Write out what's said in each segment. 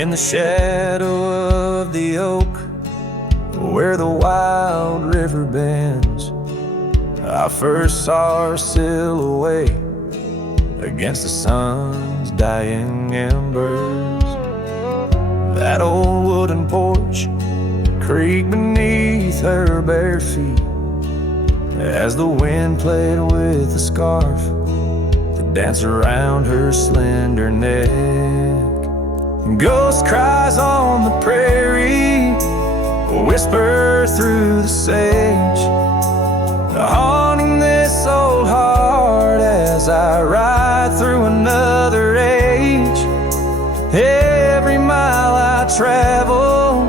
In the shadow of the oak, where the wild river bends, I first saw her silhouette against the sun's dying embers. That old wooden porch creaked beneath her bare feet as the wind played with the scarf that danced around her slender neck. Ghost cries on the prairie whisper through the sage, haunting this old heart as I ride through another age. Every mile I travel,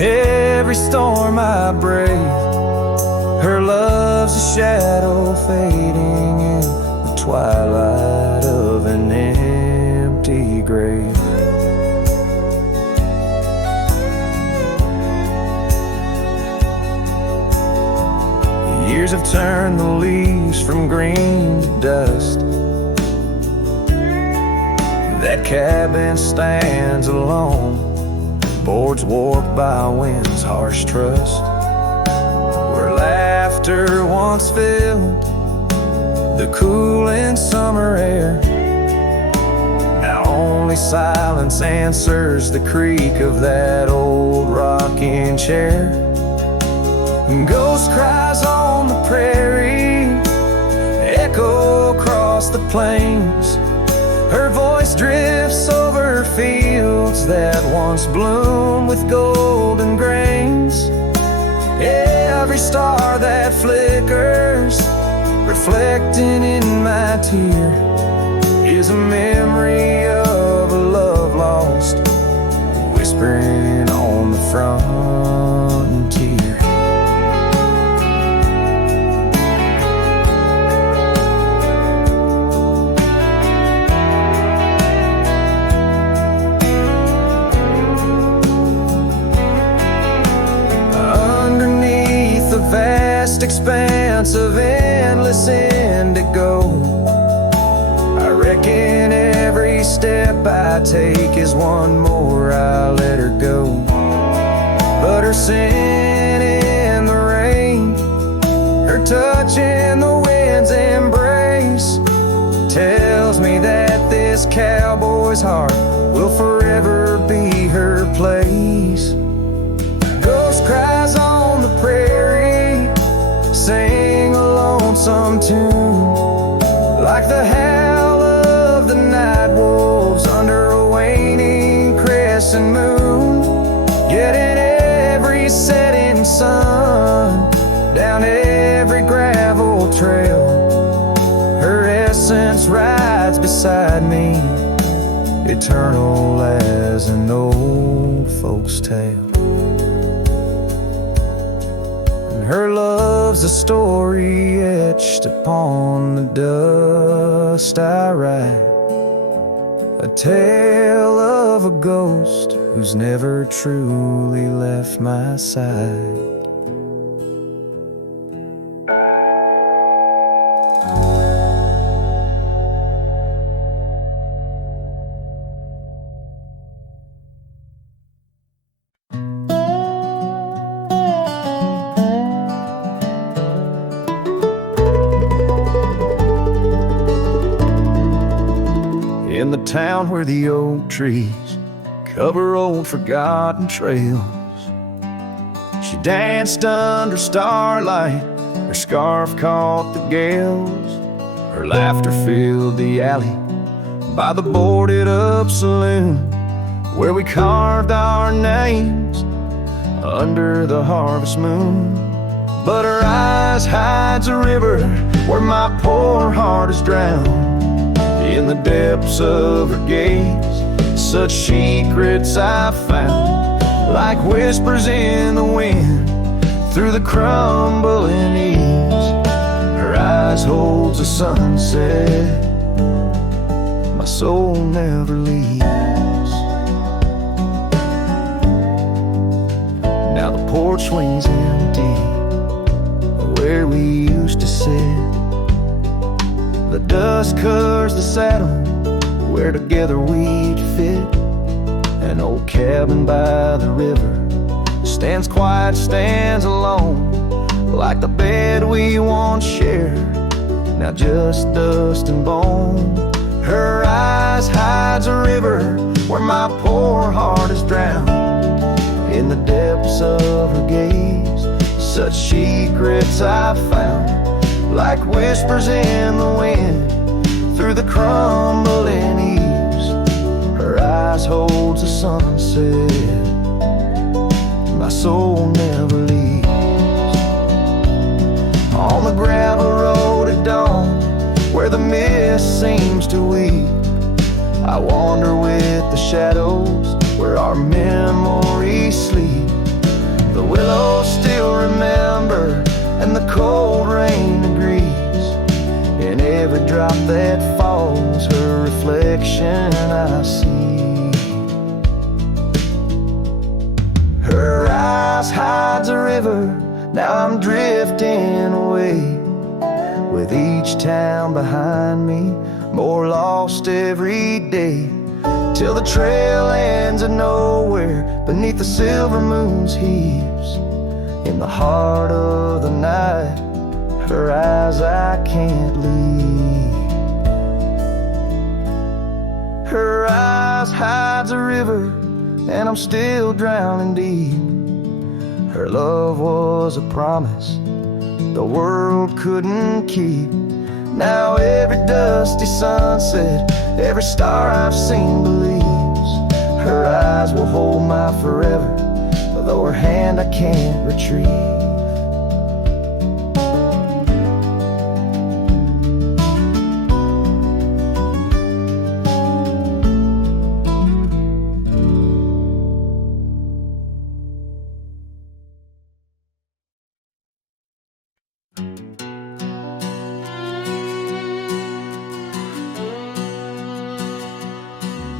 every storm I brave, her love's a shadow fading in the twilight of an empty grave. Years have turned the leaves from green to dust. That cabin stands alone, boards warped by wind's harsh trust. Where laughter once filled the cooling summer air, now only silence answers the creak of that old rocking chair. Ghost cries on the prairie echo across the plains, her voice drifts over fields that once bloomed with golden grains. Every star that flickers, reflecting in my tear, is a memory of a love lost, whispering on the frontier. Vast expanse of endless indigo, I reckon every step I take is one more I let her go. But her scent in the rain, her touch in the wind's embrace, tells me that this cowboy's heart will forever be her place. Ghost cries on the prairie, sing a lonesome tune, like the howl of the night wolves under a waning crescent moon. Yet in every setting sun, down every gravel trail, her essence rides beside me, eternal as an old folk's tale. Her love's a story etched upon the dust I write, a tale of a ghost who's never truly left my side. In the town where the oak trees cover old forgotten trails, she danced under starlight, her scarf caught the gales. Her laughter filled the alley by the boarded up saloon, where we carved our names under the harvest moon. But her eyes hides a river where my poor heart is drowned. In the depths of her gaze, such secrets I found, like whispers in the wind through the crumbling eaves. Her eyes holds a sunset my soul never leaves. Now the porch swings empty where we used to sit. The dust covers the saddle where together we'd fit. An old cabin by the river stands quiet, stands alone, like the bed we once shared, now just dust and bone. Her eyes hides a river where my poor heart is drowned. In the depths of her gaze, such secrets I've found, like whispers in the wind through the crumbling eaves. Her eyes holds the sunset, my soul never leaves. On the gravel road at dawn, where the mist seems to weep, I wander with the shadows where our memories sleep. The willows still remember, and the cold rain agrees. In every drop that falls, her reflection I see. Her eyes hides a river, now I'm drifting away, with each town behind me, more lost every day, till the trail ends at nowhere beneath the silver moon's heaves. In the heart of the night, her eyes I can't leave. Her eyes hides a river, and I'm still drowning deep. Her love was a promise the world couldn't keep. Now every dusty sunset, every star I've seen believes her eyes will hold my forever, though her hand I can't retrieve.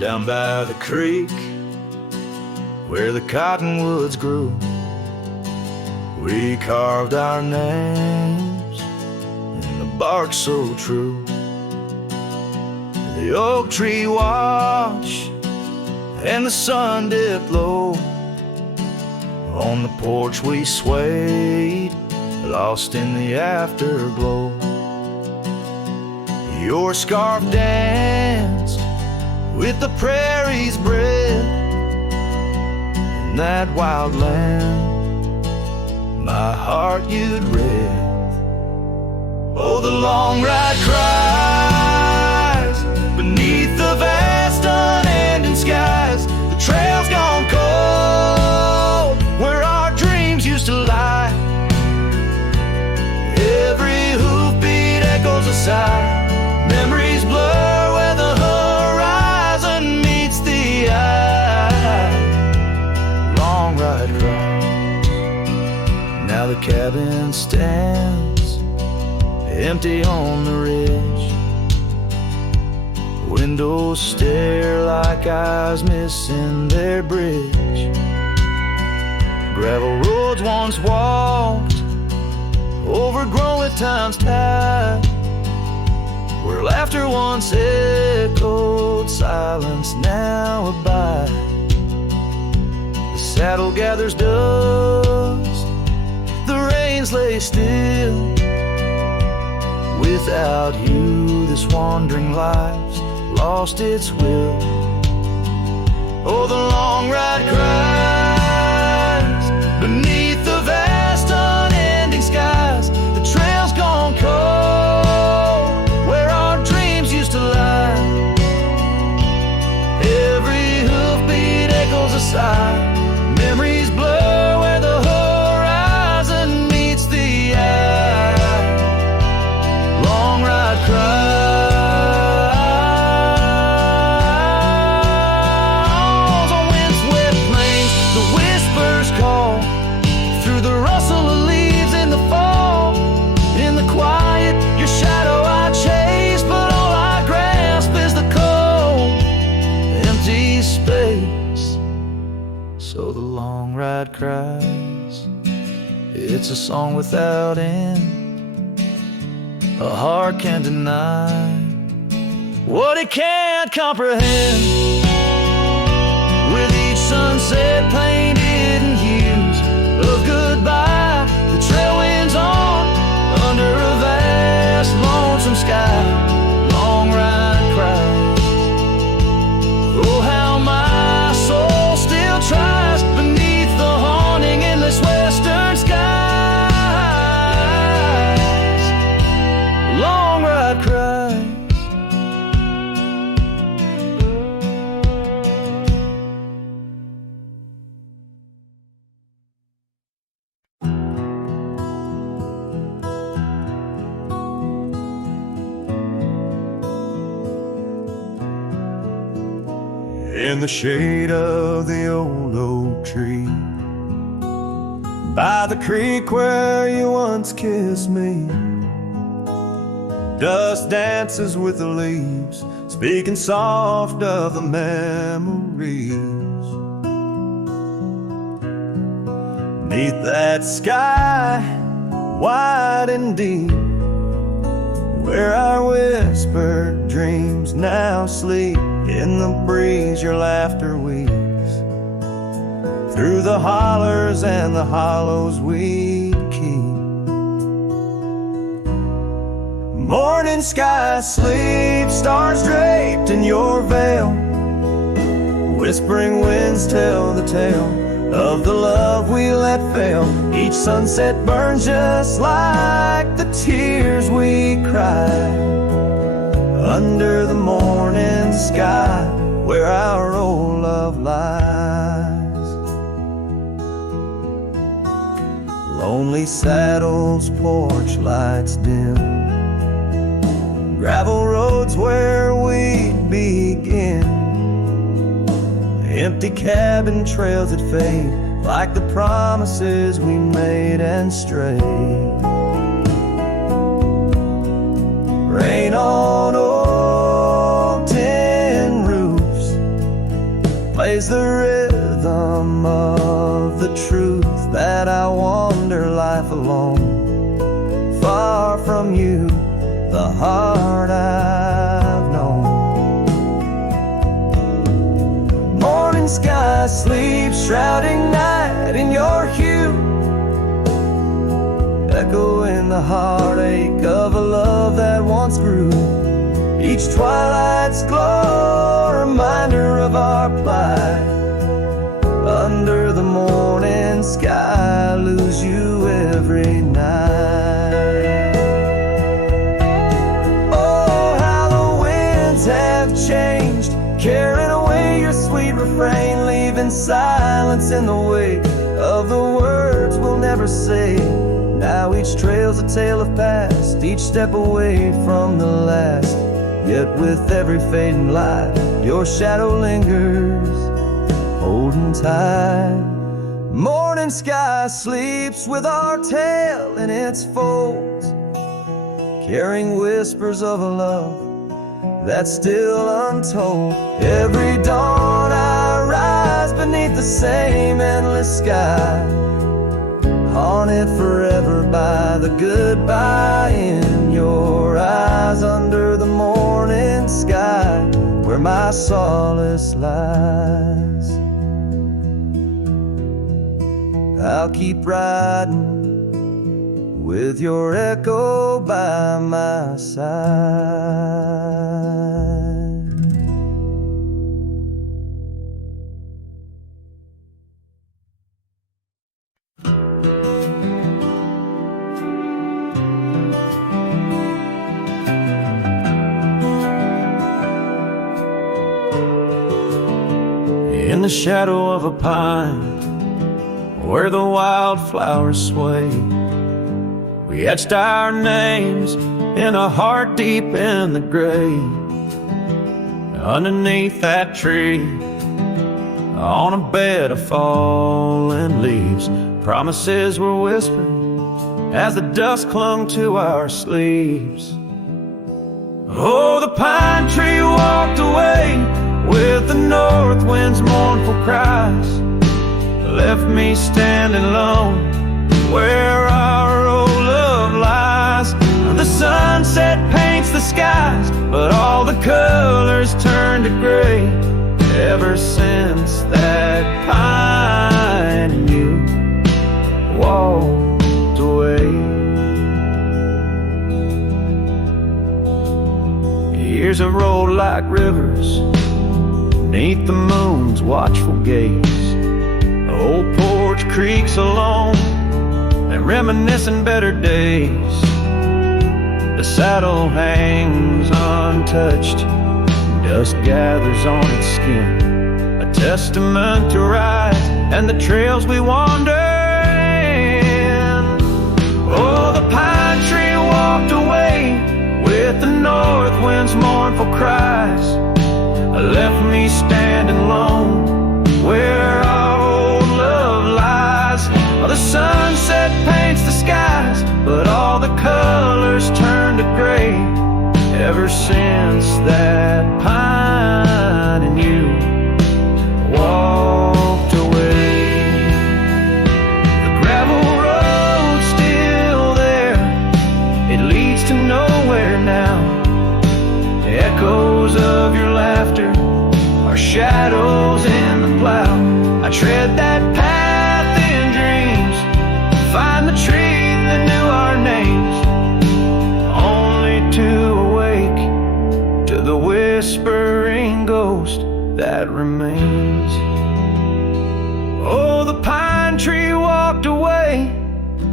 Down by the creek, where the cottonwoods grew, we carved our names in the bark so true. The oak tree watched and the sun dipped low. On the porch we swayed, lost in the afterglow. Your scarf danced with the prairie's breath. In that wild land, my heart you'd read. Oh, the long ride cries beneath the vast unending skies. The trail's gone cold where our dreams used to lie. Every hoofbeat echoes a sigh. Memories blur where the horizon meets the eye. Long ride cries. Now the cabin stands empty on the ridge. Windows stare like eyes missing their bridge. Gravel roads once walked, overgrown with time's tide, where laughter once echoed, silence now abide. The saddle gathers dust, the reins lay still. Without you, this wandering life's lost its will. Oh, the long ride cries beneath the vast unending skies. The trail's gone cold where our dreams used to lie. Every hoofbeat echoes a sigh. Memories blur where the horizon meets the eye. Long ride cries on windswept plains. The whispers call through the rustle of leaves in the fall. In the quiet, your shadow I chase, but all I grasp is the cold, empty space. So the long ride cries. It's a song without end. A heart can't deny what it can't comprehend. With sunset painted in hues of goodbye. The trail winds on under a vast, lonesome sky. Long ride cries. Oh, how my soul still tries beneath the haunting endless western skies. Long ride cries. In the shade of the old oak tree, by the creek where you once kissed me, dust dances with the leaves, speaking soft of the memories. Neath that sky, wide and deep, where our whispered dreams now sleep. In the breeze your laughter weaves, through the hollers and the hollows we keep. Morning sky sleep, stars draped in your veil. Whispering winds tell the tale of the love we let fail. Each sunset burns just like the tears we cried under the morning sky, where our old love lies. Lonely saddles, porch lights dim, gravel roads where we begin, empty cabin trails that fade like the promises we made and strayed. Rain on old tin roofs plays the rhythm of the truth that I wander life alone, far from you, the heart I've known. Morning sky sleeps, shrouding night in your hue, echoing the heartache of a love that once grew. Each twilight's glow, reminder of our plight. Under the morning sky, lose you every night. Oh, how the winds have changed, carrying away your sweet refrain, leaving silence in the wake of the words we'll never say. Now each trail's a tale of past, each step away from the last. Yet with every fading light, your shadow lingers, holding tight. Morning sky sleeps with our tale in its folds, carrying whispers of a love that's still untold. Every dawn I rise beneath the same endless sky, haunted forever by the goodbye in your eyes. Under the morning sky, where my solace lies, I'll keep riding with your echo by my side. In the shadow of a pine, where the wildflowers sway, we etched our names in a heart deep in the grave. Underneath that tree, on a bed of fallen leaves, promises were whispered as the dust clung to our sleeves. Oh, the pine tree walked away with the north wind's mournful cries, left me standing alone where our old love lies. The sunset paints the skies, but all the colors turn to gray ever since that pine and you walked away. Years have rolled like rivers beneath the moon's watchful gaze. The old porch creaks alone and reminiscing better days. The saddle hangs untouched, dust gathers on its skin, a testament to rise and the trails we wander in. Oh, the pine tree walked away with the north wind's mournful cries, left me standing lone where our old love lies. Oh, the sunset paints the skies, but all the colors turn to gray ever since that pine and you walked away. The gravel road's still there, it leads to nowhere now. The echoes of your laughter are shadows in the plow. I tread that path in dreams, find the tree that knew our names, only to awake to the whispering ghost that remains. Oh, the pine tree walked away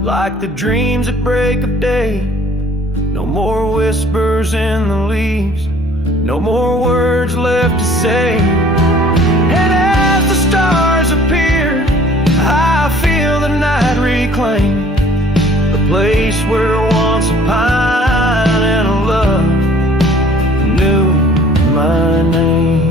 like the dreams at break of day. No more whispers in the leaves, no more words left to say. And as the stars appear, I feel the night reclaim the place where once a pine and a love knew my name.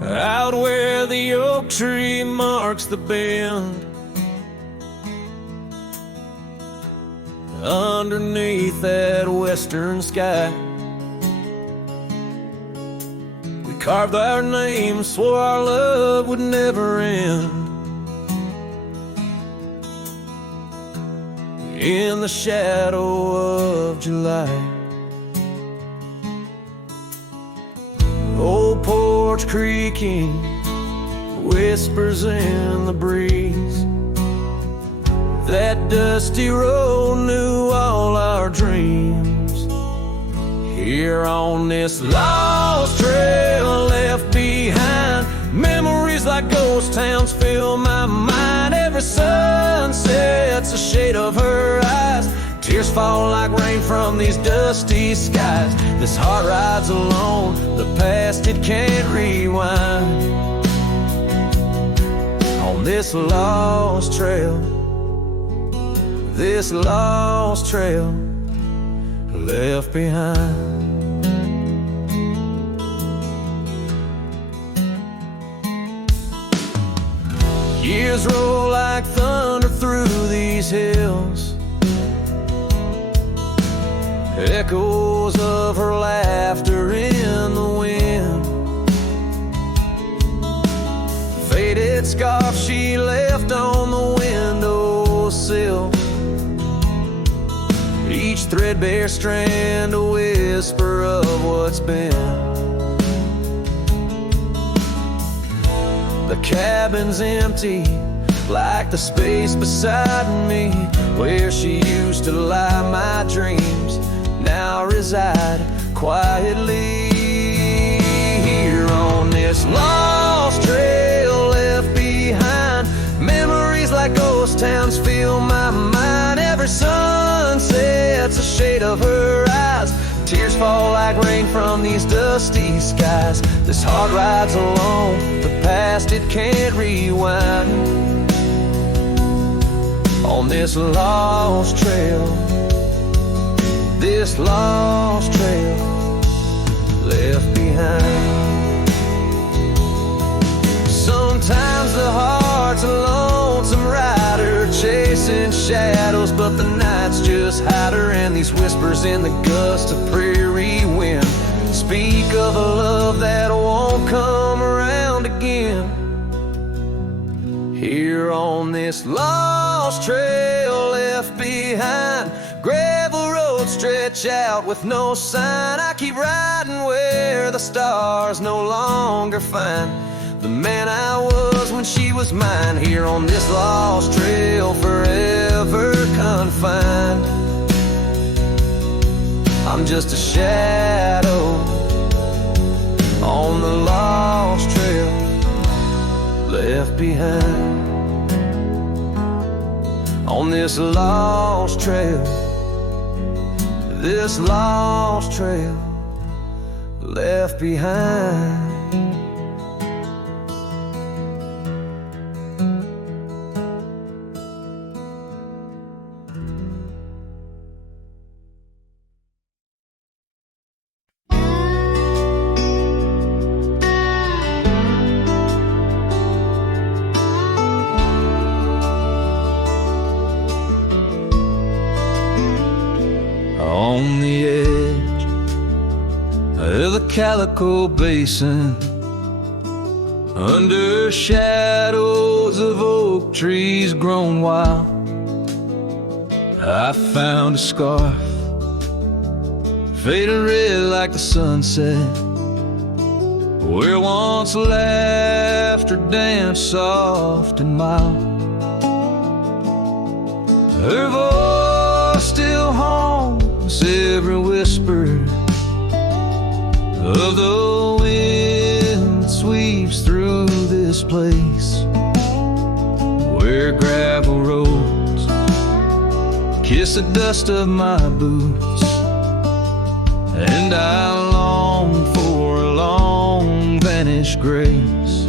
Out where the oak tree marks the bend, underneath that western sky, we carved our names, swore our love would never end. In the shadow of July, old porch creaking, whispers in the breeze. That dusty road knew all our dreams. Here on this lost trail left behind, memories like ghost towns fill my mind. Every sunset's a shade of her eyes, tears fall like rain from these dusty skies. This heart rides alone, the past it can't rewind. On this lost trail, this lost trail left behind. Years roll like thunder through these hills, echoes of her laughter in the wind. Faded scarf she left on the windowsill, each threadbare strand a whisper of what's been. The cabin's empty like the space beside me, where she used to lie my dreams now reside quietly. Here on this lost trail left behind, memories like ghost towns fill my mind. Every sunset's a shade of her eyes, tears fall like rain from these dusty skies. This heart rides alone, the past it can't rewind. On this lost trail, this lost trail left behind. Sometimes the heart's a lonesome rider chasing in shadows, but the night's just hotter, and these whispers in the gust of prairie wind speak of a love that won't come around again. Here on this lost trail left behind, gravel roads stretch out with no sign. I keep riding where the stars no longer find the man I was when she was mine. Here on this lost trail, forever confined, I'm just a shadow on the lost trail left behind. On this lost trail, this lost trail left behind. On the edge of the Calico Basin, under shadows of oak trees grown wild, I found a scarf faded red like the sunset, where once laughter danced soft and mild. Her voice still haunts every whisper of the wind that sweeps through this place, where gravel roads kiss the dust of my boots, and I long for a long vanished grace.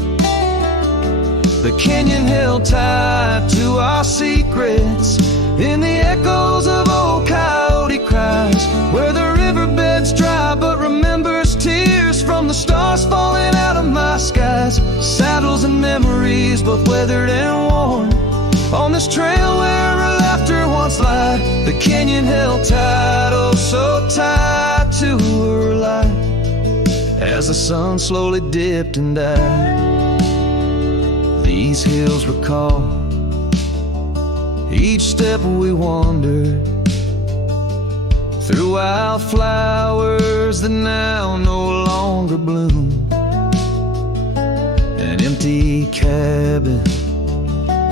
The canyon held tight to our secrets in the echoes of old coyote cries, where the riverbed's dry but remembers tears from the stars falling out of my skies. Saddles and memories, both weathered and worn, on this trail where her laughter once lied. The canyon held tight, oh so tight to her light, as the sun slowly dipped and died. These hills recall each step we wandered through wildflowers that now no longer bloom. An empty cabin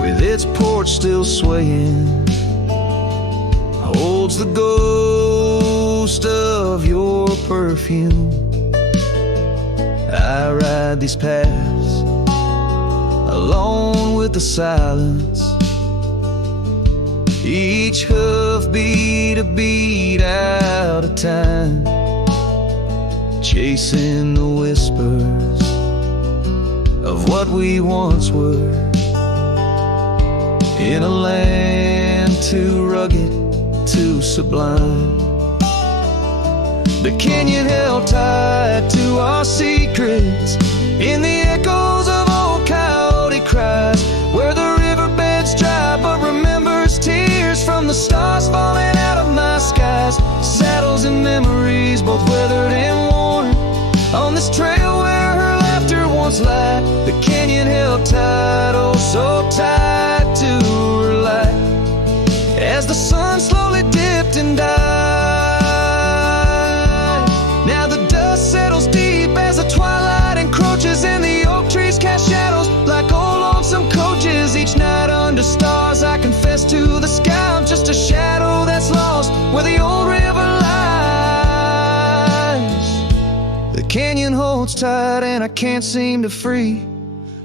with its porch still swaying holds the ghost of your perfume. I ride these paths alone with the silence, each hoof beat a beat out of time, chasing the whispers of what we once were, in a land too rugged, too sublime. The canyon held tight to our secrets in the echoes of old coyote cries, where the riverbed's dry but remembers tears from the stars falling out of my skies. Saddles and memories, both weathered and worn, on this trail where her laughter once lied. The canyon held tight, oh so tight to her light, as the sun slowly dipped and died. Now the dust settles deep as the twilight encroaches, and the oak trees cast shadows like old lonesome coaches. Each night under stars I confess to the sky, I'm just a shadow that's lost where the old river lies. The canyon holds tight and I can't seem to free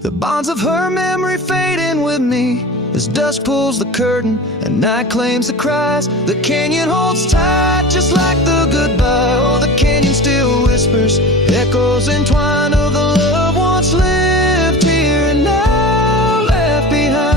the bonds of her memory fading with me, as dusk pulls the curtain and night claims the cries. The canyon holds tight just like the goodbye. Oh, the canyon still whispers, echoes entwined of the love once lived here and now left behind.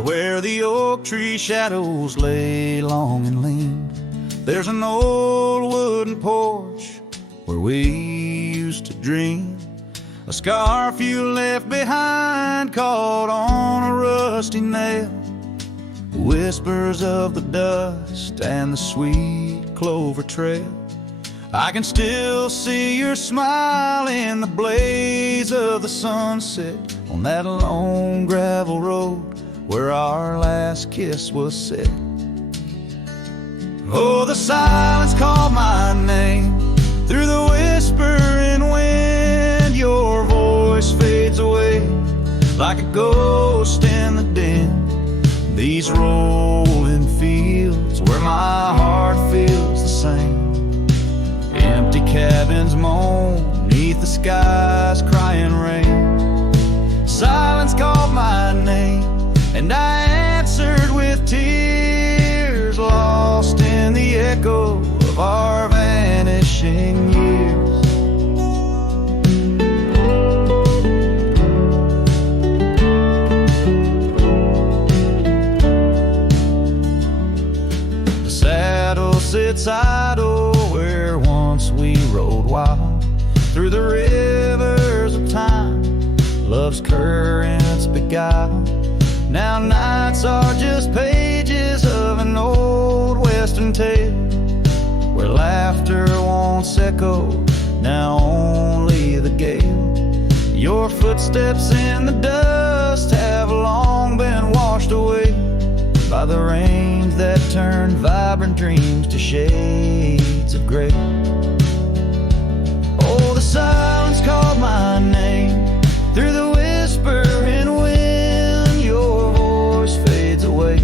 Out where the oak tree shadows lay long and lean, there's an old wooden porch where we used to dream. A scarf you left behind caught on a rusty nail. Whispers of the dust and the sweet clover trail. I can still see your smile in the blaze of the sunset on that lone gravel road where our last kiss was set. Oh, the silence called my name through the whispering wind. Your voice fades away like a ghost in the din. These rolling fields where my heart feels the same. Empty cabins moan neath the sky's crying rain. Silence called my name and I answered with tears, lost in the echo of our vanishing years. The saddle sits idle where once we rode wild through the rivers of time, love's currents beguile. Now nights are just pages of an old western tale where laughter once echoed, now only the gale. Your footsteps in the dust have long been washed away by the rains that turned vibrant dreams to shades of gray. Oh, the silence called my name through the whispering wind. Your voice fades away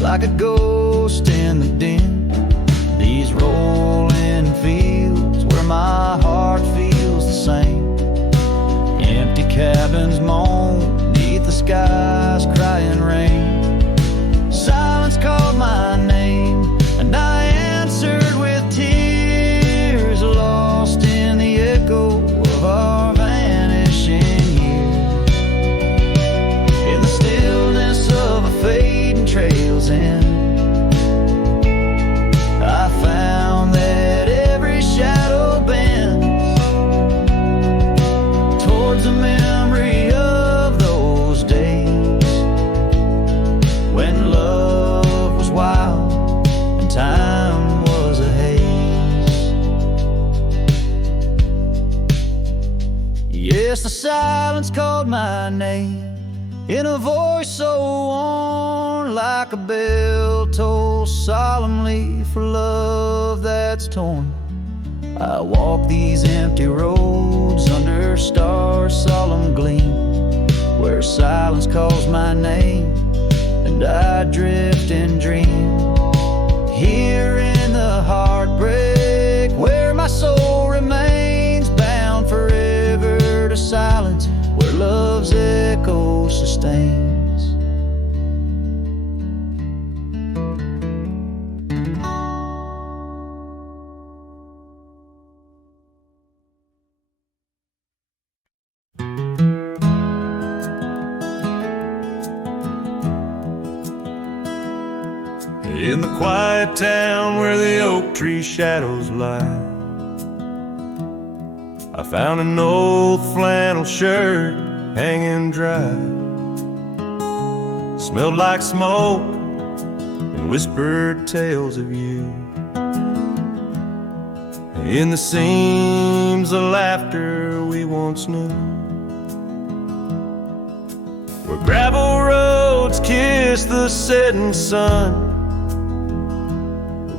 like a ghost in the din. These rolling fields where my heart feels the same. Empty cabins moan neath the sky's crying rain. Silence called my name and I answered with tears, lost in the echo of our vanishing years. In the stillness of a fading trail's end, I found that every shadow bends towards a memory of those days when love was wild and time was a haze. Yes, the silence called my name in a voice so worn like a bell toll solemnly for love that's torn. I walk these empty roads under stars' solemn gleam, where silence calls my name and I drift and dream. Here in the heartbreak where my soul remains bound forever to silence, where love's echo sustains. In the quiet town where the oak tree shadows lie, I found an old flannel shirt hanging dry. Smelled like smoke and whispered tales of you. In the seams of laughter we once knew, where gravel roads kiss the setting sun,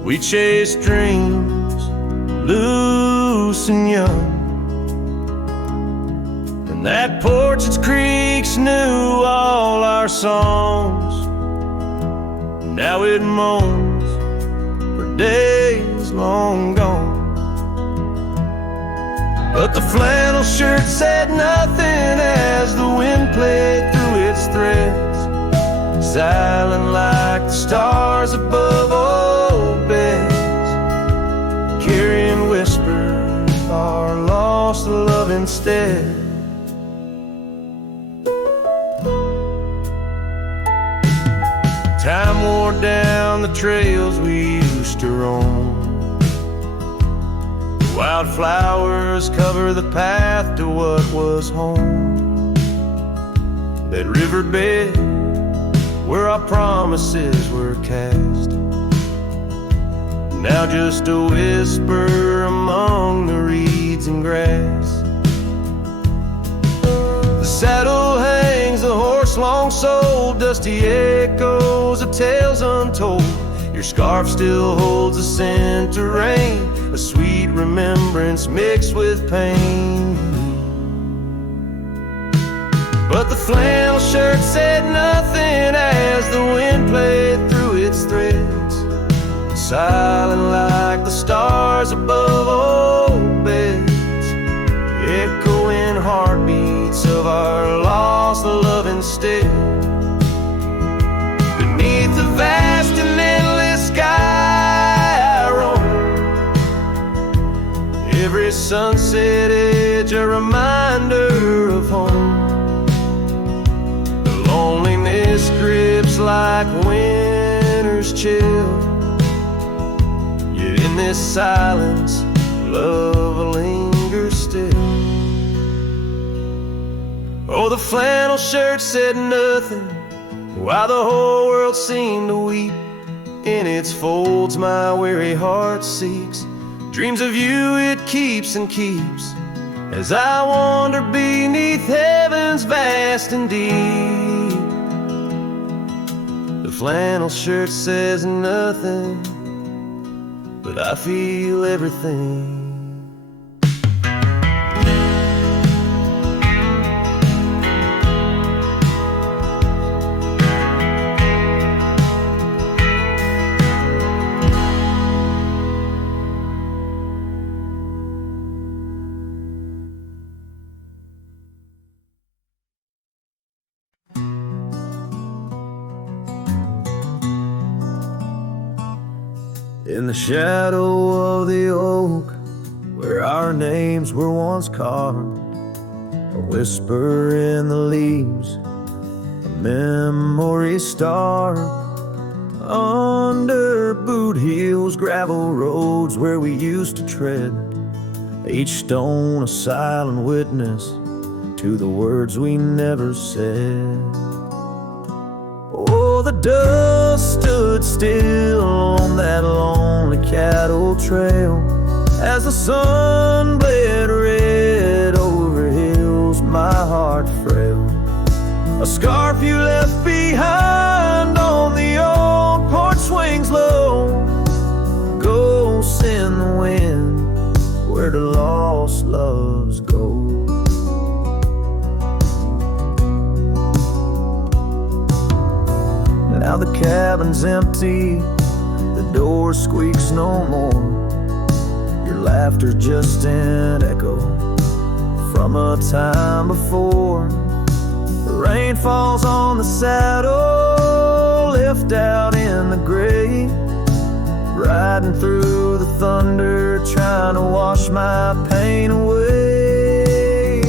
we chased dreams loose and young. And that porch, its creaks knew all our songs. Now it moans for days long gone. But the flannel shirt said nothing as the wind played through its threads, silent like the stars above old beds, carrying whispers of our lost love instead. more down the trails we used to roam. Wildflowers cover the path to what was home. That riverbed where our promises were cast, now just a whisper among the reeds and grass. The saddle hangs, the horse long sold, dusty echoes of tales untold. Your scarf still holds a scent of rain, a sweet remembrance mixed with pain. But the flannel shirt said nothing as the wind played through its threads, silent like the stars above old beds, echoing heartbeats of our lost love instead. Beneath the vast and endless sky I roam, every sunset edge a reminder of home. The loneliness grips like winter's chill, yet in this silence love lingers still. Oh, the flannel shirt said nothing while the whole world seemed to weep. In its folds my weary heart seeks dreams of you, it keeps and keeps, as I wander beneath heaven's vast and deep. The flannel shirt says nothing, but I feel everything. In the shadow of the oak, where our names were once carved, a whisper in the leaves, a memory star. Under boot heels, gravel roads where we used to tread, each stone a silent witness to the words we never said. Oh, the dust stood still on that lonely cattle trail as the sun bled red over hills my heart frail. A scarf you left behind on the old porch swings low, ghosts in the wind where the lost loves go. Now the cabin's empty, the door squeaks no more. Your laughter's just an echo from a time before. The rain falls on the saddle, left out in the gray, riding through the thunder, trying to wash my pain away.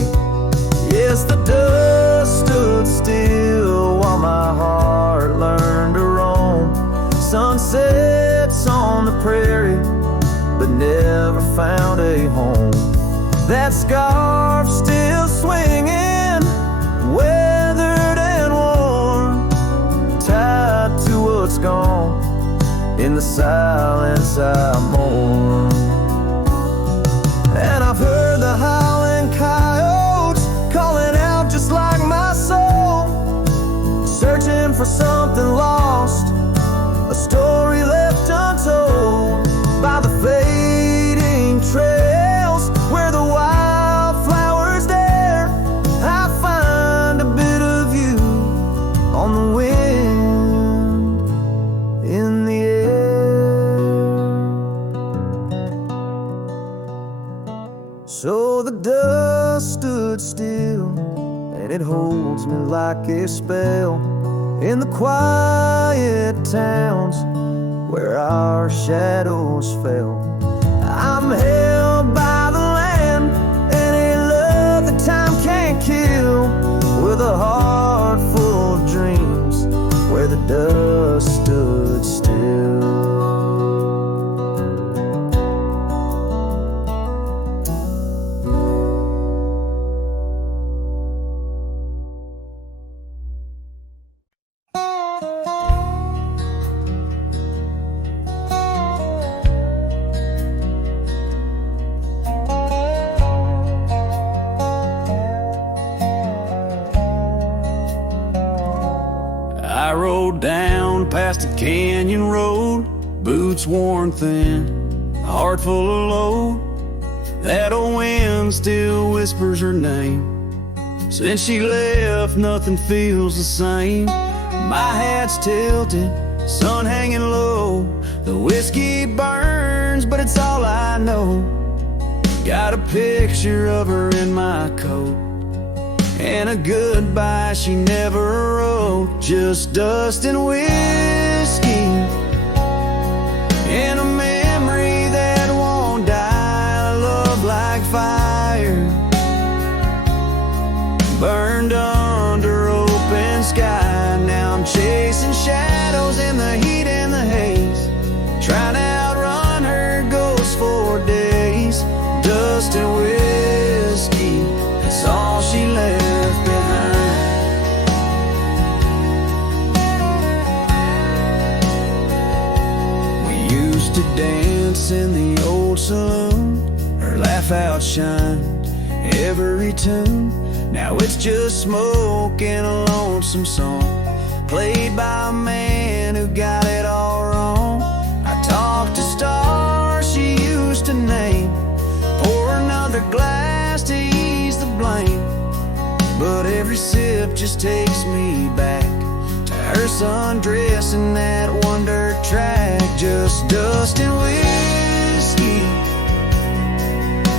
Yes, the dust stood still while my heart learned to roam. Sunsets on the prairie, but never found a home. That scarf still swinging, weathered and worn, tied to what's gone. In the silence I mourn. And I've heard the howling coyotes calling out just like my soul, searching for something lost, a story left untold by the fading trails where the wildflowers dare. I find a bit of you on the wind, in the air. So the dust stood still, and it holds me like a spell in the quiet towns where our shadows fell. I'm held by the land and a love that time can't kill, with a heart full of dreams where the dust stood down past a canyon road, boots worn thin, a heart full of load. That old wind still whispers her name. Since she left, nothing feels the same. My hat's tilted, sun hanging low. The whiskey burns, but it's all I know. Got a picture of her in my coat, and a goodbye she never wrote. Just dust and whiskey, and a memory that won't die. Love like fire, burned under open sky. Now I'm chasing shadows in the heat and the haze, trying to outrun her ghost for days. Dust and whiskey, that's all she left behind. We used to dance in the old saloon, her laugh outshined every tune. Now it's just smoke and a lonesome song, played by a man who got it all wrong. I talk to stars she used to name, pour another glass to ease the blame. But every sip just takes me back to her sundress in that one dirt track. Just dust and whiskey,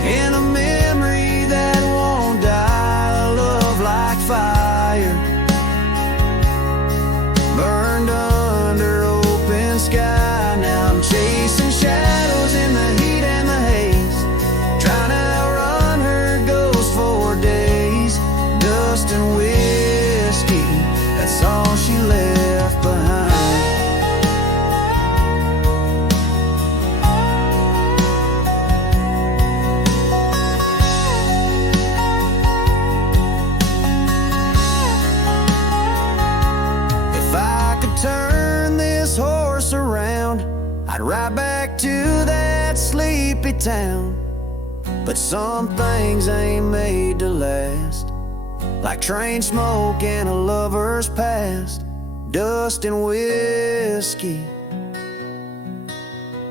and a memory that won't die. Love like fire, burned under open sky. Now I'm chasing shadows in the heat and the haze, trying to outrun her ghost for days. Dust and whiskey, that's all she left behind. If I could turn this horse around, I'd ride back to that sleepy town. But some things ain't made to last, like train smoke and a lover's past. Dust and whiskey,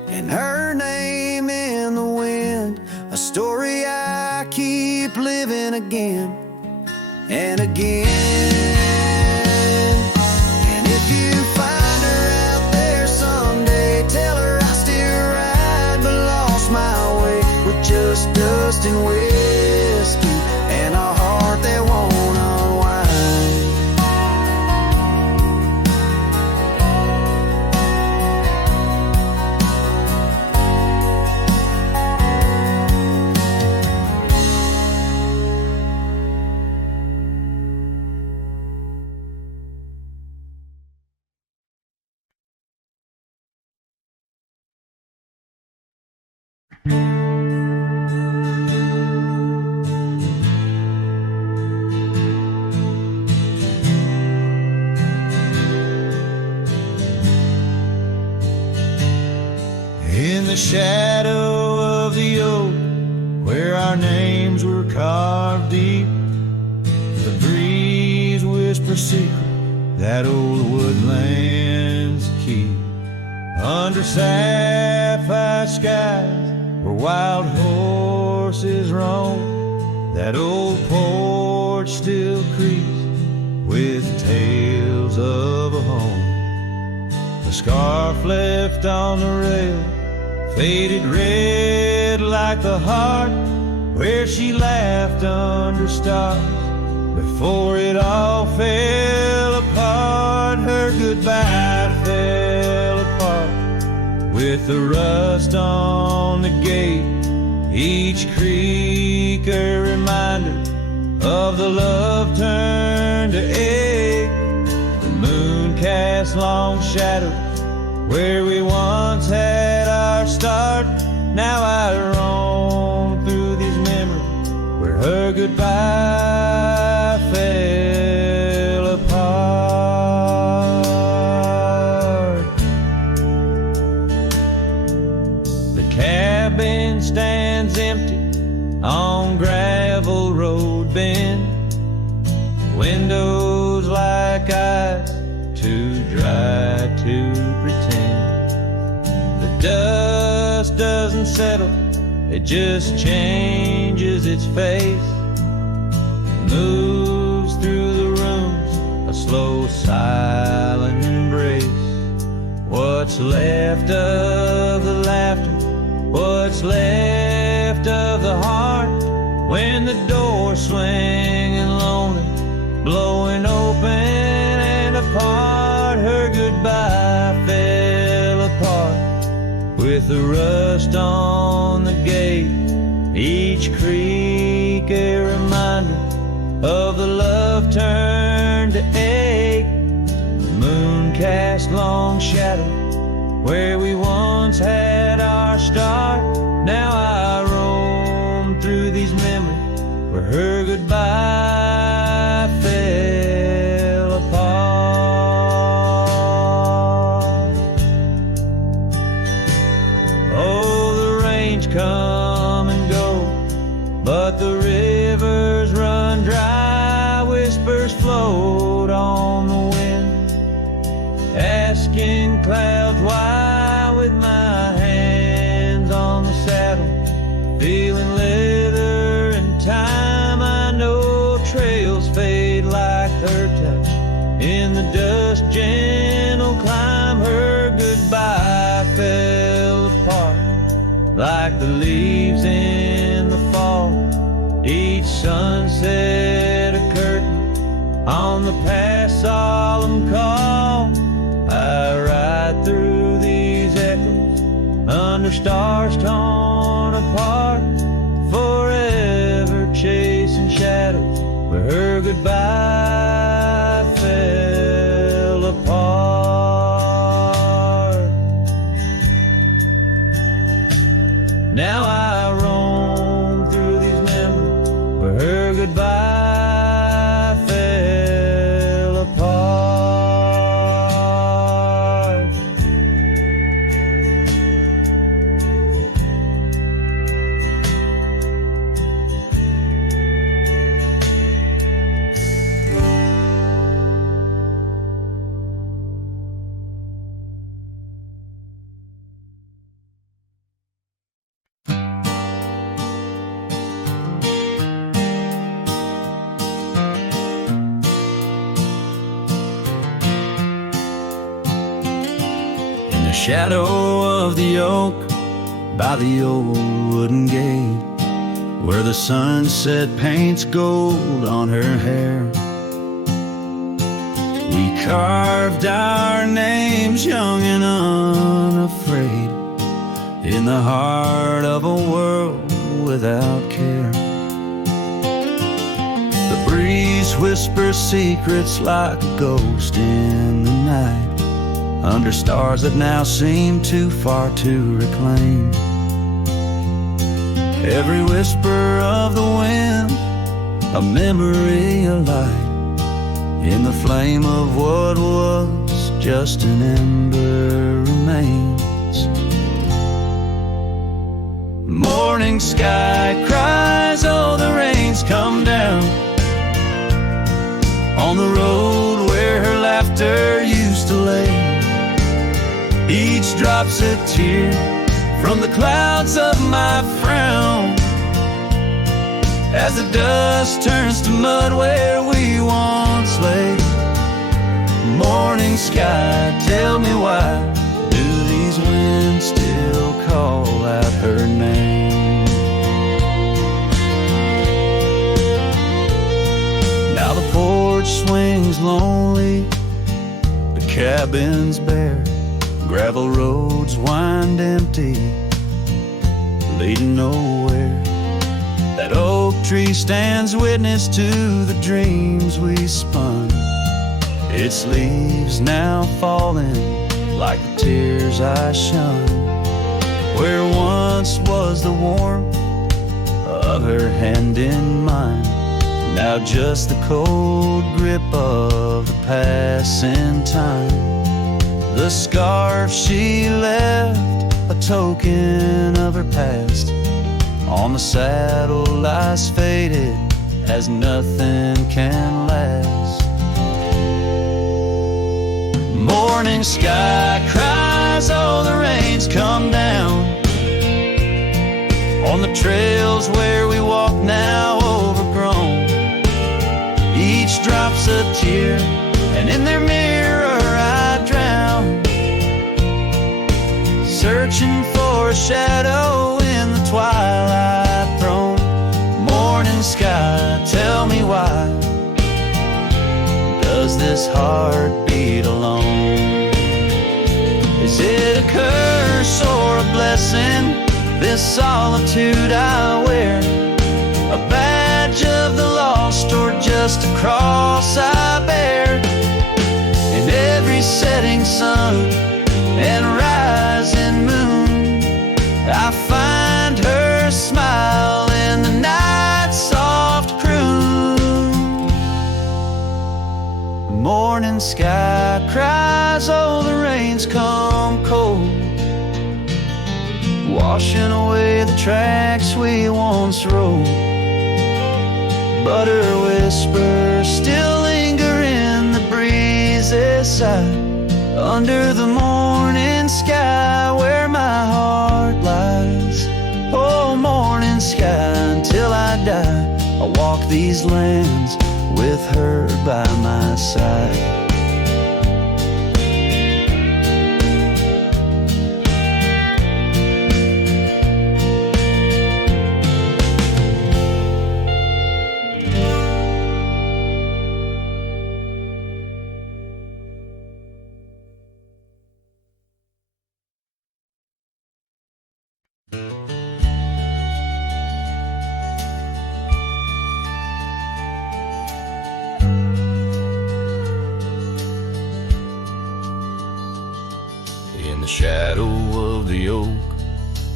and her name in the wind, a story I keep living again and again. And if you find her out there someday, tell her I still ride but lost my way, with just dust and whiskey and a heart that won't unwind. In the shadow of the oak, where our names were carved deep, the breeze whispers secret that old woodlands keep. Under sapphire skies where wild horses roam, that old porch still creaks with tales of a home. The scarf left on the rail faded red like the heart where she laughed under stars before it all fell apart. Her goodbye fell apart with the rust on the gate, each creak a reminder of the love turned to ache. The moon cast long shadows where we once had our start. Now I roam through these memories where her goodbye fell apart. The cabin stands empty on gravel road bend, windows like eyes to dry settled, it just changes its face, moves through the rooms, a slow silent embrace. What's left of the laughter, what's left of the heart, when the door swinging lonely, blowing open and apart, her goodbye fell apart with the rust on the gate, each creak a reminder of the love turned to ache. The moon cast long shadow where we once had our start. Now I roam through these memories where her goodbye fell apart. Oh, the rains come and go, but the rivers run dry. Whispers float on the wind, asking clouds why. With my hands on the saddle, feeling leather and time, I know trails fade like her touch. In the dust, gentle climb, her goodbye fell apart like the leaves in the fall. Each sunset a curtain on the past solemn call. I ride through these echoes under stars torn apart, forever chasing shadows where her goodbye fell apart. Now I roam through these memories where her goodbye fell apart. Shadow of the oak by the old wooden gate, where the sunset paints gold on her hair. We carved our names young and unafraid in the heart of a world without care. The breeze whispers secrets like a ghost in the night, under stars that now seem too far to reclaim. Every whisper of the wind, a memory alight in the flame of what was just an ember remains. Morning sky cries, oh, the rain's come down on the road where her laughter used to lay. Each drop's a tear from the clouds of my frown, as the dust turns to mud where we once lay. Morning sky, tell me why do these winds still call out her name? Now the porch swings lonely, the cabin's bare, gravel roads wind empty, leading nowhere. That oak tree stands witness to the dreams we spun, its leaves now falling like the tears I shunned. Where once was the warmth of her hand in mine, now just the cold grip of the passing time. The scarf she left, a token of her past, on the saddle lies faded as nothing can last. Morning sky cries, oh, the rain's come down On the trails where we walk now overgrown, each drops a tear, and in their mirror I drown, searching for a shadow in the twilight throne. Morning sky, tell me why does this heart beat alone? Is it a curse or a blessing, this solitude I wear? A badge of the lost or just a cross I bear? In every setting sun and rising moon, I find her smile in the night's soft croon. The morning sky cries, oh, the rain's come cold, washing away the tracks we once rode. But her whispers still linger in the breeze's side, under the morning sky where my heart lies. Oh, morning sky, until I die, I'll walk these lands with her by my side. In the shadow of the oak,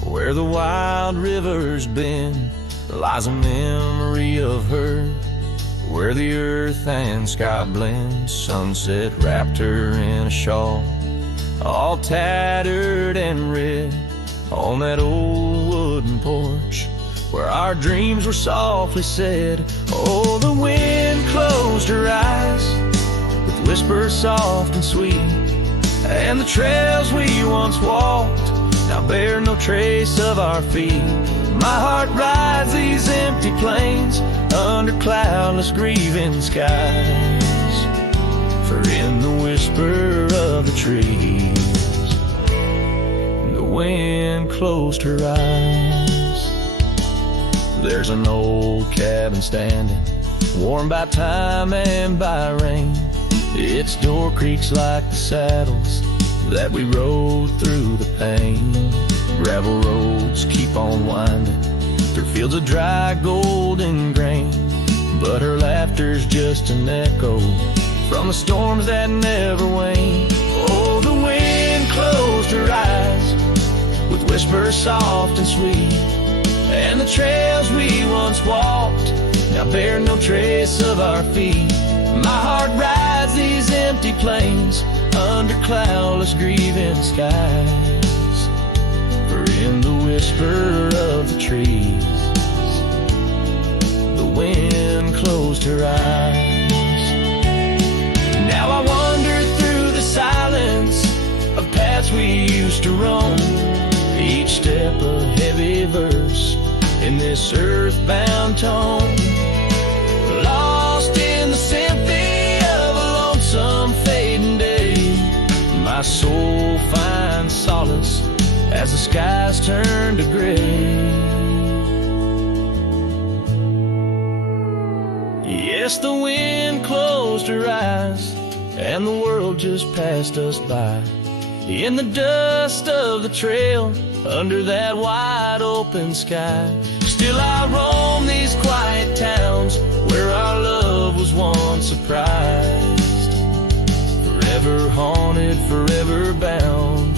where the wild river's been, lies a memory of her, where the earth and sky blend. Sunset wrapped her in a shawl, all tattered and red, on that old wooden porch where our dreams were softly said. Oh, the wind closed her eyes with whispers soft and sweet, and the trails we once walked now bear no trace of our feet. My heart rides these empty plains under cloudless grieving skies, for in the whisper of the trees the wind closed her eyes. There's an old cabin standing, warmed by time and by rain. Its door creaks like the saddles that we rode through the pain. Gravel roads keep on winding through fields of dry golden grain, but her laughter's just an echo from the storms that never wane. Oh, the wind closed her eyes with whispers soft and sweet, and the trails we once walked now bear no trace of our feet. My heart rides these empty plains under cloudless grieving skies, for in the whisper of the trees the wind closed her eyes. Now I wander through the silence of paths we used to roam, each step a heavy verse in this earthbound tone, lost in the symphony of a lonesome fading day. My soul finds solace as the skies turn to gray. Yes, the wind closed her eyes and the world just passed us by, in the dust of the trail under that wide open sky. Still I roam these quiet towns where our love was once surprised, forever haunted, forever bound,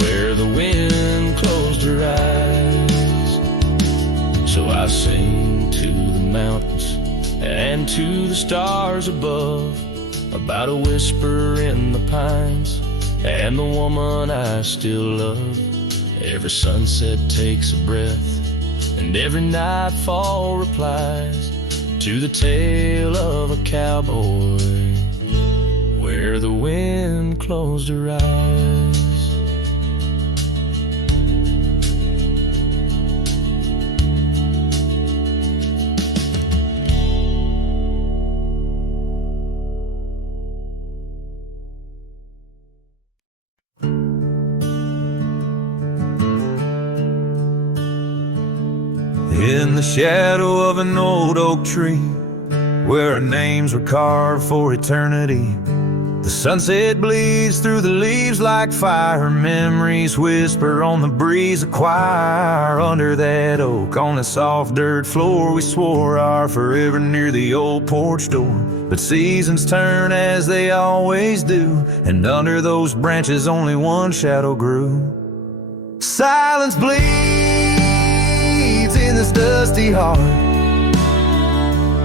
where the wind closed her eyes. So I sing to the mountains and to the stars above about a whisper in the pines and the woman I still love. Every sunset takes a breath, and every nightfall replies to the tale of a cowboy, where the wind closed her eyes. the shadow of an old oak tree, where our names were carved for eternity. The sunset bleeds through the leaves like fire. Memories whisper on the breeze, a choir. Under that oak, on the soft dirt floor, we swore our forever near the old porch door. But seasons turn as they always do, and under those branches only one shadow grew. Silence bleeds in this dusty heart.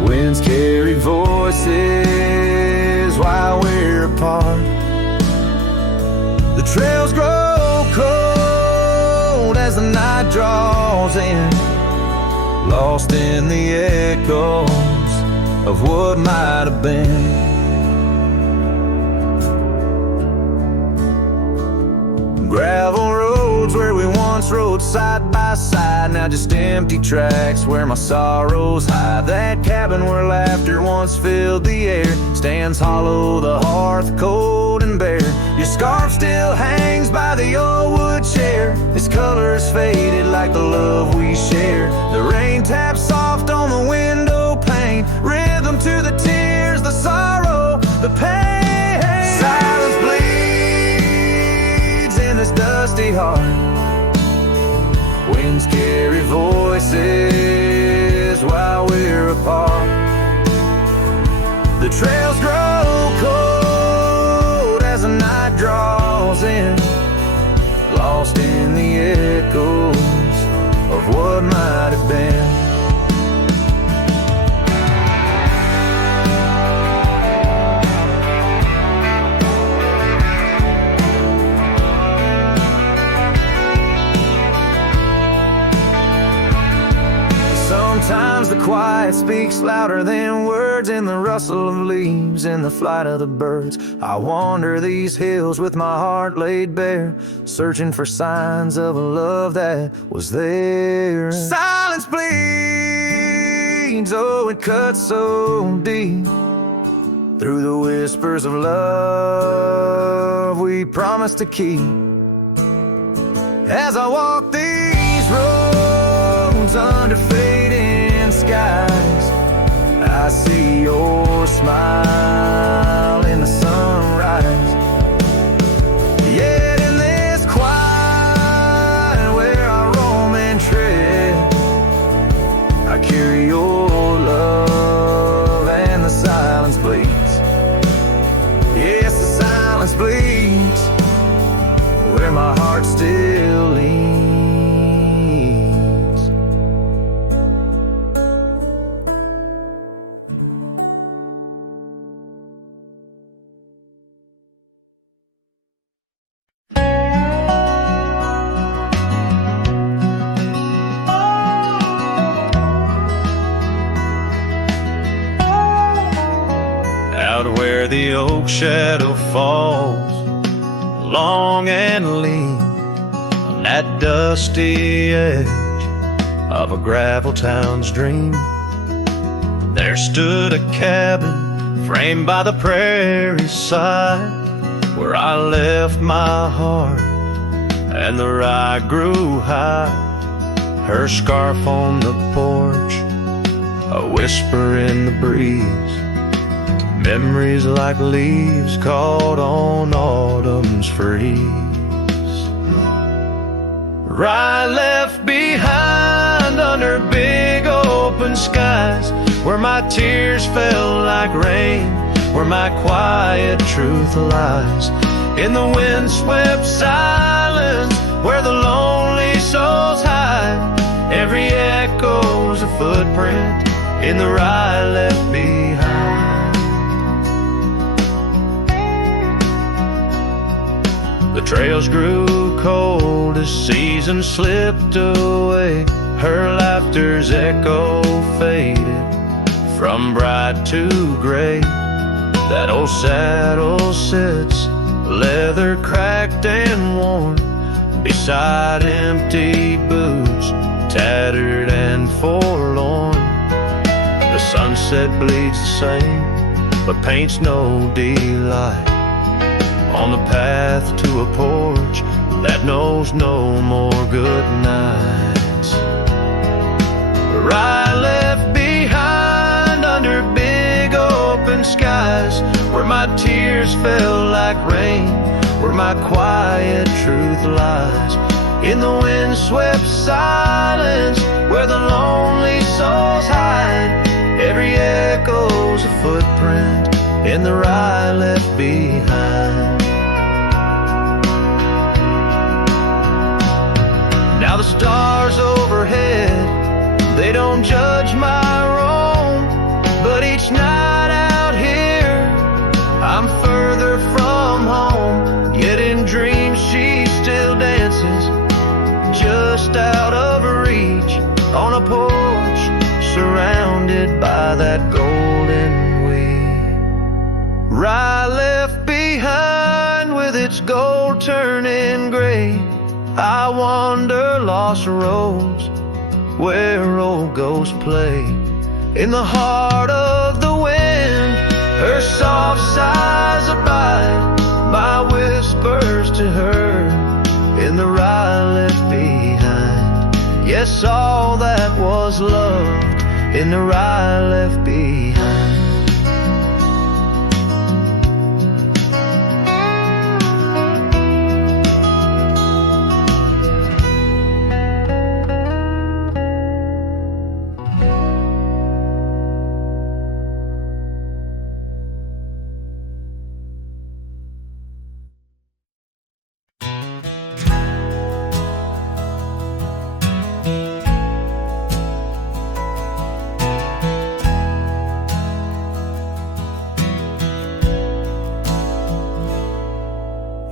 Winds carry voices while we're apart. The trails grow cold as the night draws in, lost in the echoes of what might have been. Gravel roads where we once rode side by side, now just empty tracks where my sorrows hide. That cabin where laughter once filled the air stands hollow, the hearth cold and bare. Your scarf still hangs by the old wood chair. Its colors faded like the love we share. The rain taps soft on the window pane, rhythm to the tears, the sorrow, the pain. Silence bleeds in this dusty heart. Winds carry voices while we're apart. The trails grow cold as the night draws in, lost in the echoes of what might have been. Sometimes the quiet speaks louder than words, in the rustle of leaves, in the flight of the birds. I wander these hills with my heart laid bare, searching for signs of a love that was there. Silence bleeds, oh it cuts so deep, through the whispers of love we promised to keep. As I walk these roads under fading skies, I see your smile in the sunrise. Yet in this quiet where I roam and tread, I carry your love, and the silence bleeds. Yes, the silence bleeds where my heart still leans. Where the oak shadow falls, long and lean, on that dusty edge of a gravel town's dream, there stood a cabin framed by the prairie side, where I left my heart and the rye grew high. Her scarf on the porch, a whisper in the breeze, memories like leaves caught on autumn's freeze. Rye left behind under big open skies, where my tears fell like rain, where my quiet truth lies. In the windswept silence, where the lonely souls hide, every echo's a footprint in the rye left behind. The trails grew cold as seasons slipped away. Her laughter's echo faded from bright to gray. That old saddle sits, leather cracked and worn, beside empty boots, tattered and forlorn. The sunset bleeds the same, but paints no delight on the path to a porch that knows no more good nights. where I left behind under big open skies, where my tears fell like rain, where my quiet truth lies. In the windswept silence, where the lonely souls hide, every echo's a footprint in the rye left behind. Now the stars overhead, they don't judge my roam, but each night out here, I'm further from home. Yet in dreams she still dances, just out of reach, on a porch, surrounded by that golden wheat. Rye left behind with its gold turning gray, I wander lost roads where old ghosts play. In the heart of the wind, her soft sighs abide, my whispers to her in the rye left behind. Yes, all that was loved in the rye left behind.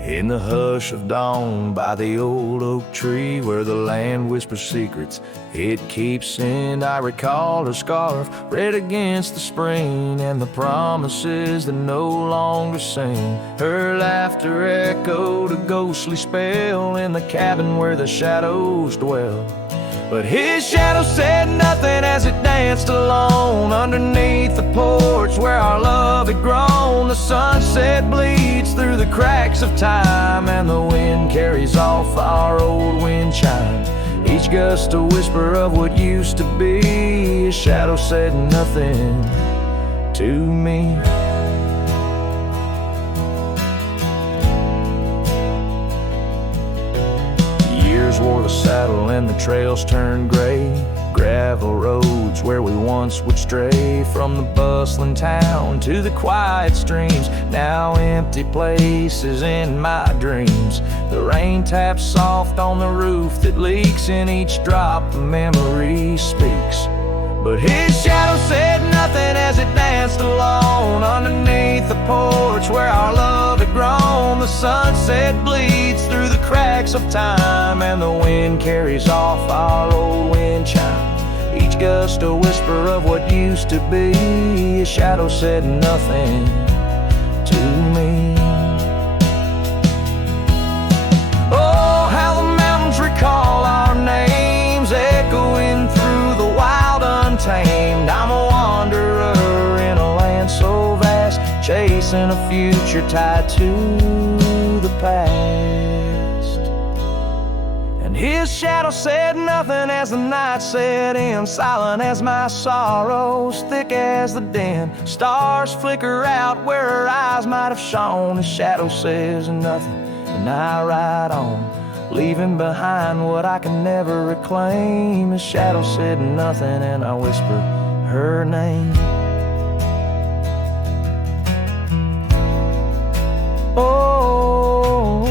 In the hush of dawn by the old oak tree, where the land whispers secrets it keeps in, I recall her scarf red against the spring, and the promises that no longer sing. Her laughter echoed a ghostly spell in the cabin where the shadows dwell. But his shadow said nothing as it danced alone underneath the porch where our love had grown. The sunset bleeds through the cracks of time, and the wind carries off our old wind chimes. Each gust a whisper of what used to be. His shadow said nothing to me. Wore the saddle and the trails turned gray, gravel roads where we once would stray, from the bustling town to the quiet streams, now empty places in my dreams. The rain taps soft on the roof that leaks, in each drop a memory speaks. But his shadow said nothing as it danced alone underneath the porch where our love had grown. The sunset bleeds through the cracks of time, and the wind carries off our old wind chime. Each gust a whisper of what used to be. His shadow said nothing to me. Oh, how the mountains recall our names, echoing through the wild untamed. I'm a wanderer in a land so vast, chasing a future tied to the past. And his shadow said nothing as the night set in, silent as my sorrows, thick as the din. Stars flicker out where her eyes might have shone. His shadow says nothing, and I ride on, leaving behind what I can never reclaim. His shadow said nothing, and I whispered her name. Oh,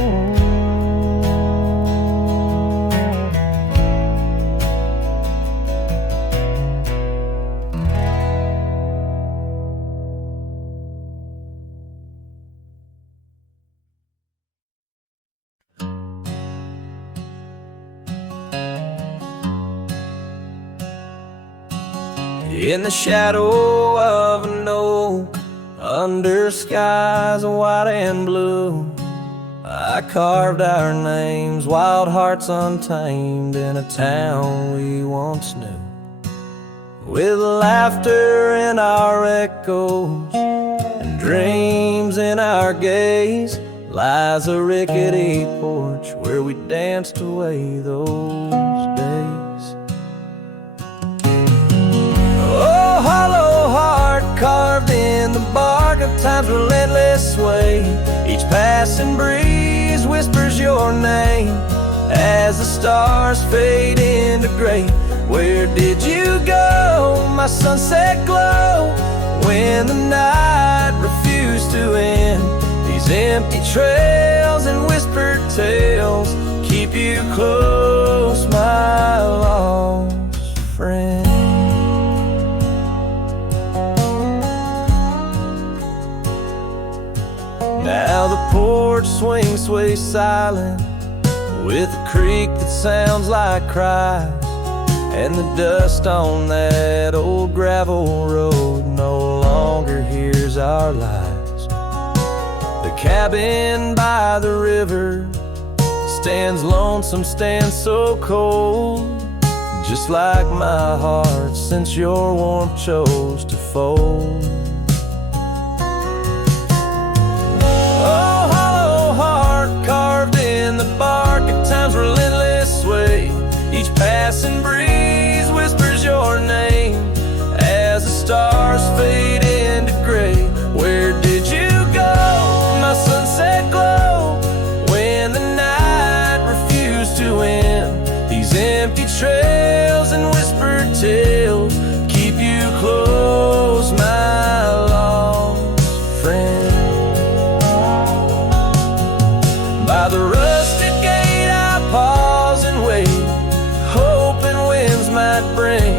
in the shadow of an oak, under skies of white and blue, I carved our names, wild hearts untamed, in a town we once knew. With laughter in our echoes and dreams in our gaze, lies a rickety porch where we danced away those days. time's relentless sway. Each passing breeze whispers your name as the stars fade into gray. Where did you go, my sunset glow, when the night refused to end? These empty trails and whispered tales keep you close, my lost friend. Now the porch swing sways silent with a creak that sounds like cries, and the dust on that old gravel road no longer hears our lies. The cabin by the river stands lonesome, stands so cold, just like my heart since your warmth chose to fold. Oh, hollow heart carved in the bark, at times relentless sway. Each passing breeze whispers your name as the stars fade into gray. Where did you go, my sunset glow, when the night refused to end? These empty trails and whispered tales keep you close, my lost friend. By the rusted gate I pause and wait, hoping winds might bring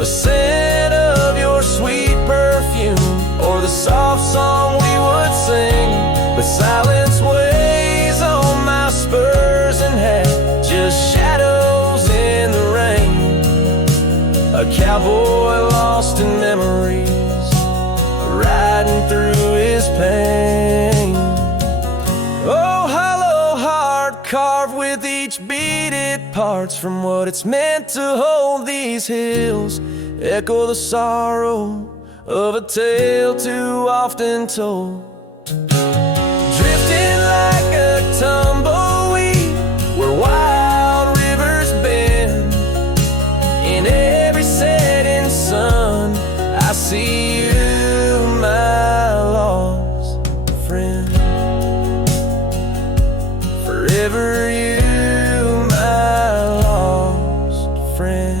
a scent of your sweet perfume, or the soft song we would sing. But silence weighs on my spurs and hat, just shadows in the rain. A cowboy lost in memories, riding through his pain. Oh, hollow heart carved with each beat it parts from what it's meant to hold. These hills echo the sorrow of a tale too often told. Drifting like a tumbleweed where wild rivers bend, in every setting sun I see you, my lost friend. Forever you, my lost friend.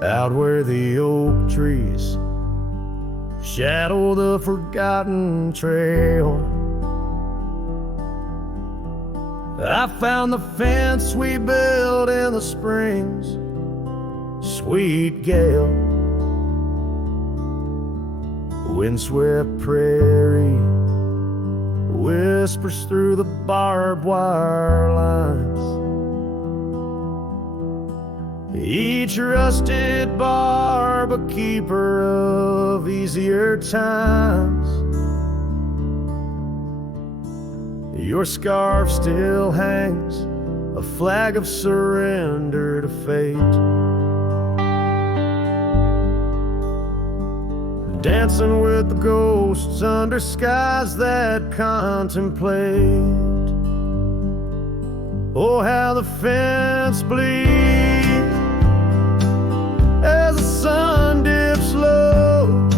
Out where the oak trees shadow the forgotten trail, I found the fence we built in the spring's sweet gale. Windswept prairie whispers through the barbed wire lines. Each rusted barb a keeper of easier times. Your scarf still hangs, a flag of surrender to fate, dancing with the ghosts under skies that contemplate. Oh, how the fence bleeds as the sun dips low.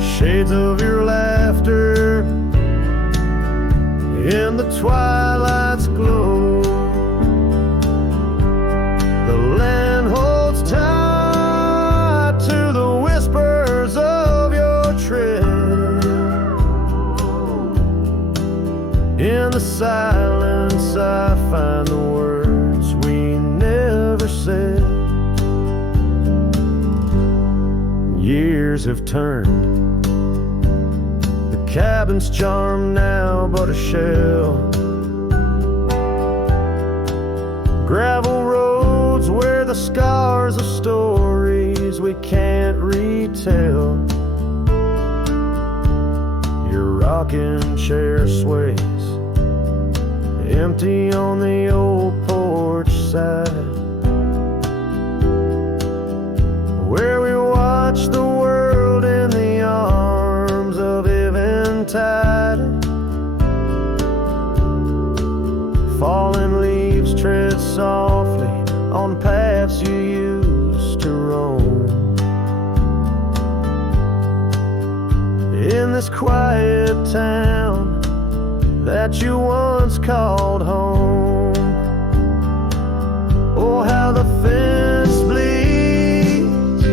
Shades of your laughter in the twilight's glow. The land holds tight to the whispers of your tread. In the silence I find the words we never said. Years have turned, the cabin's charm now but a shell. Gravel roads where the scars of stories stories we can't retell. Your rocking chair sways empty on the old porch side, where we watch the world in the arms of eventide. Falling leaves tread softly on paths you used to roam. In this quiet town that you once called home, oh, how the fence bleeds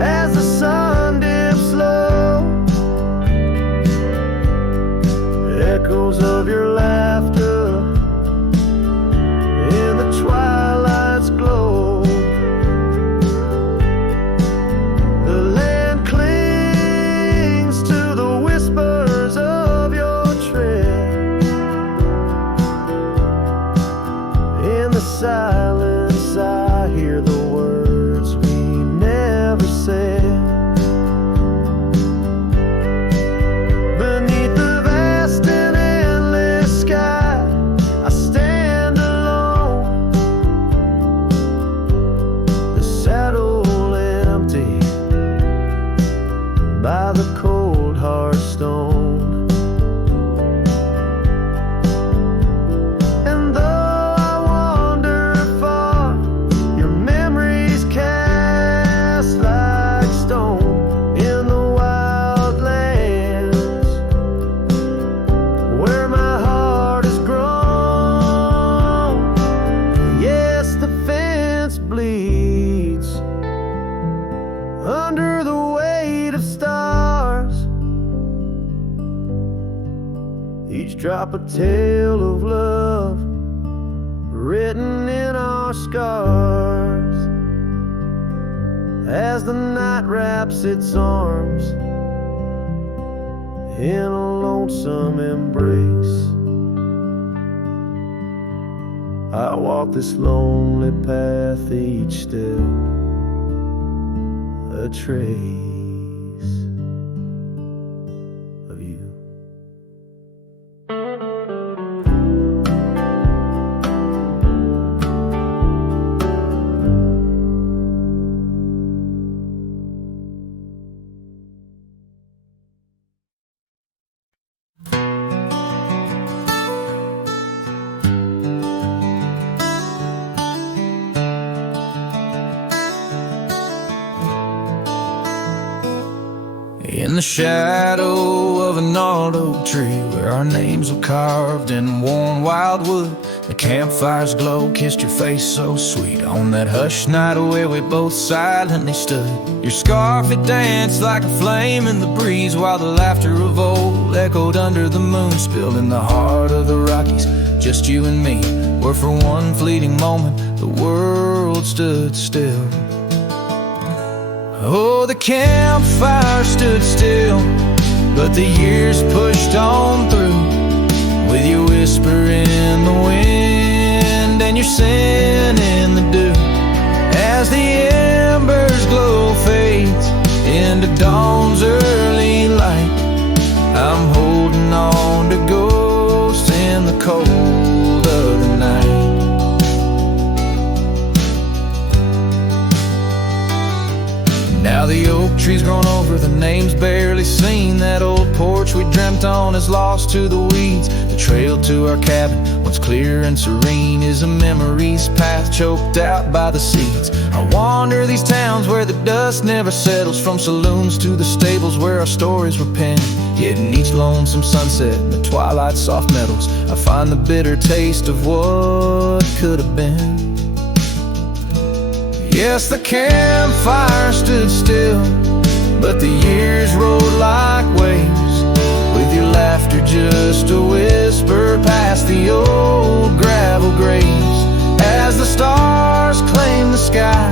as the sun dips low. Echoes of your laughter in the twilight's glow. The land clings to the whispers of your tread. In the silence I hear the words we never said. Beneath the vast and endless sky, I stand alone, the saddle empty by the cold hard stone. And though I wander far, your memories cast like stone in the wild lands where my heart has grown. Yes, the fence bleeds under the weight of stars, each drop a tale of love written in our scars. As the night wraps its arms in a lonesome embrace, I walk this lonely path, each step a trace of you. In the shadow of a gnarled oak tree, where our names were carved in worn wild wood, the campfire's glow kissed your face so sweet. On that hushed night where we both silently stood, your scarf it danced like a flame in the breeze, while the laughter of old echoed under the moon. Spilled in the heart of the Rockies, just you and me, where for one fleeting moment the world stood still. Oh, the campfire stood still, but the years pushed on through, with your whisper in the wind and your sin in the dew. As the embers glow fades into dawn's early light, I'm holding on to ghosts in the cold of the night. Now the oak tree's grown over, the name's barely seen. That old porch we dreamt on is lost to the weeds. The trail to our cabin, once clear and serene, is a memory's path choked out by the seeds. I wander these towns where the dust never settles, from saloons to the stables where our stories were penned. Yet in each lonesome sunset, in the twilight's soft metals, I find the bitter taste of what could have been. Yes, the campfire stood still, but the years rolled like waves, with your laughter just a whisper past the old gravel graves. As the stars claim the sky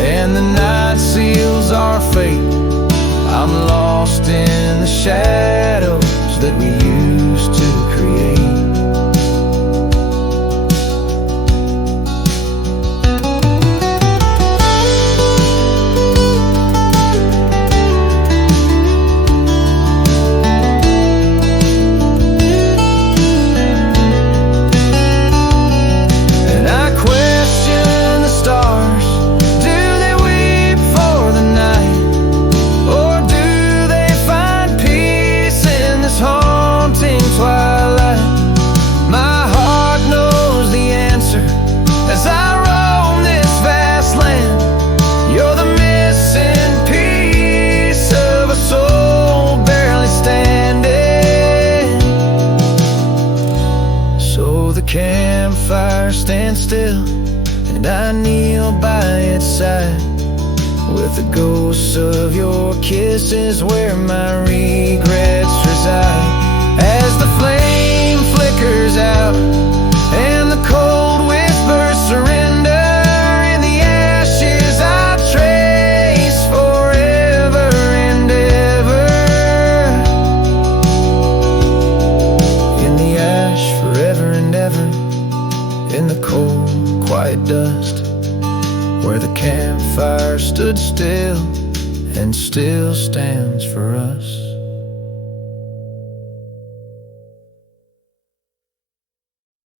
and the night seals our fate, I'm lost in the shadows that we used to create. still, and I kneel by its side, with the ghosts of your kisses where my regrets reside. As the flame flickers out and the cold whispers surrender, in the ashes I trace forever and ever. In the ash forever and ever, in the cold quiet dust, where the campfire stood still and still stands for us.